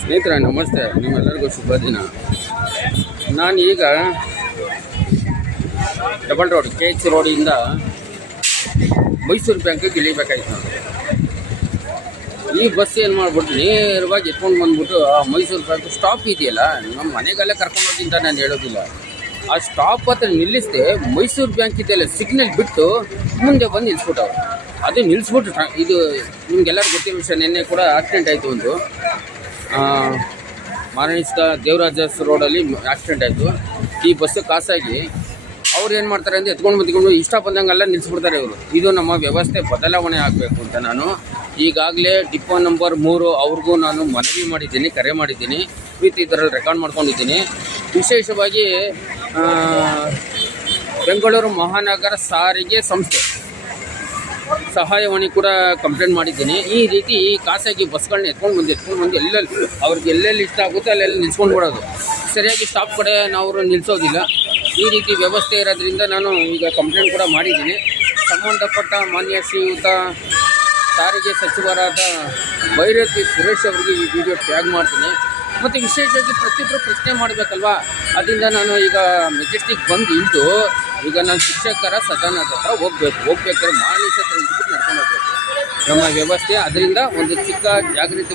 ಸ್ನೇಹಿತರೆ ನಮಸ್ತೆ, ನಿಮ್ಮೆಲ್ಲರಿಗೂ ಶುಭ ದಿನ. ನಾನು ಈಗ ಡಬಲ್ ರೋಡ್ KH ರೋಡಿಂದ ಮೈಸೂರು ಬ್ಯಾಂಕಿಗೆ ಇಳಿಬೇಕಾಯ್ತು. ನಾನು ಈ ಬಸ್ ಏನು ಮಾಡ್ಬಿಟ್ಟು ನೇರವಾಗಿ ಎತ್ಕೊಂಡು ಬಂದ್ಬಿಟ್ಟು ಆ ಮೈಸೂರು ಬ್ಯಾಂಕ್ ಸ್ಟಾಪ್ ಇದೆಯಲ್ಲ, ನಮ್ಮ ಮನೆಗೆಲ್ಲ ಕರ್ಕೊಂಡು ಹೋಗಿಂತ ನಾನು ಹೇಳೋದಿಲ್ಲ. ಆ ಸ್ಟಾಪ್ ಹತ್ರ ನಿಲ್ಲಿಸಿದೆ. ಮೈಸೂರು ಬ್ಯಾಂಕ್ ಇದೆಯಲ್ಲ ಸಿಗ್ನಲ್ ಬಿಟ್ಟು ಮುಂದೆ ಬಂದು ನಿಲ್ಲಿಸ್ಬಿಟ್ಟವ್ರು. ಅದು ನಿಲ್ಲಿಸ್ಬಿಟ್ಟು ಇದು ನಿಮ್ಗೆಲ್ಲರಿಗೂ ಗೊತ್ತಿರೋ ವಿಷಯ. ನಿನ್ನೆ ಕೂಡ ಆಕ್ಸಿಡೆಂಟ್ ಆಯಿತು. ಒಂದು ಮಾರಣಿಸ್ತ ದೇವರಾಜಸ್ ರೋಡಲ್ಲಿ ಆಕ್ಸಿಡೆಂಟ್ ಆಯಿತು. ಈ ಬಸ್ಸು ಕಾಸಾಗಿ ಅವ್ರು ಏನು ಮಾಡ್ತಾರೆ ಅಂದರೆ ಎತ್ಕೊಂಡು ಇಷ್ಟ ಬಂದಂಗೆಲ್ಲ ನಿಲ್ಲಿಸ್ಬಿಡ್ತಾರೆ ಇವರು. ಇದು ನಮ್ಮ ವ್ಯವಸ್ಥೆ ಬದಲಾವಣೆ ಆಗಬೇಕು ಅಂತ ನಾನು ಈಗಾಗಲೇ ಡಿಪೋ ನಂಬರ್ 3 ಅವ್ರಿಗೂ ನಾನು ಮನವಿ ಮಾಡಿದ್ದೀನಿ, ಕರೆ ಮಾಡಿದ್ದೀನಿ, ವಿತ್ ಇದರಲ್ಲಿ ರೆಕಾರ್ಡ್ ಮಾಡ್ಕೊಂಡಿದ್ದೀನಿ. ವಿಶೇಷವಾಗಿ ಬೆಂಗಳೂರು ಮಹಾನಗರ ಸಾರಿಗೆ ಸಂಸ್ಥೆ ಸಹಾಯವಾಣಿ ಕೂಡ ಕಂಪ್ಲೇಂಟ್ ಮಾಡಿದ್ದೀನಿ. ಈ ರೀತಿ ಖಾಸಗಿ ಬಸ್ಗಳನ್ನ ಎತ್ಕೊಂಡು ಬಂದು ಅವ್ರಿಗೆ ಎಲ್ಲೆಲ್ಲಿ ಇಷ್ಟ ಆಗುತ್ತೆ ಅಲ್ಲೆಲ್ಲಿ ನಿಲ್ಸ್ಕೊಂಡು ಬಿಡೋದು. ಸರಿಯಾಗಿ ಸ್ಟಾಪ್ ಕಡೆ ನಾವು ನಿಲ್ಲಿಸೋದಿಲ್ಲ. ಈ ರೀತಿ ವ್ಯವಸ್ಥೆ ಇರೋದ್ರಿಂದ ನಾನು ಈಗ ಕಂಪ್ಲೇಂಟ್ ಕೂಡ ಮಾಡಿದ್ದೀನಿ. ಸಂಬಂಧಪಟ್ಟ ಮಾನ್ಯ ಶ್ರೀಯುತ ಸಾರಿಗೆ ಸಚಿವರಾದ ಭೈರತಿ ಸುರೇಶ್ ಅವರಿಗೆ ಈ ವಿಡಿಯೋ ಟ್ಯಾಗ್ ಮಾಡ್ತೀನಿ. ಮತ್ತು ವಿಶೇಷವಾಗಿ ಪ್ರತಿಯೊಬ್ಬರು ಪ್ರಶ್ನೆ ಮಾಡಬೇಕಲ್ವಾ, ಅದರಿಂದ ನಾನು ಈಗ ಮೆಜೆಸ್ಟಿಕ್ ಬಂದು ಇಳಿದು ಈಗ ನಾನು ಶಿಕ್ಷಕರ ಸದನದ ಹತ್ರ ಹೋಗ್ಬೇಕಾದ್ರೆ ಮಾಲಿಸ್ ಹತ್ರ ಇಟ್ಬಿಟ್ಟು ನಡ್ಕೊಂಡು ಹೋಗ್ಬೇಕು ನಮ್ಮ ವ್ಯವಸ್ಥೆ. ಅದರಿಂದ ಒಂದು ಚಿಕ್ಕ ಜಾಗೃತಿ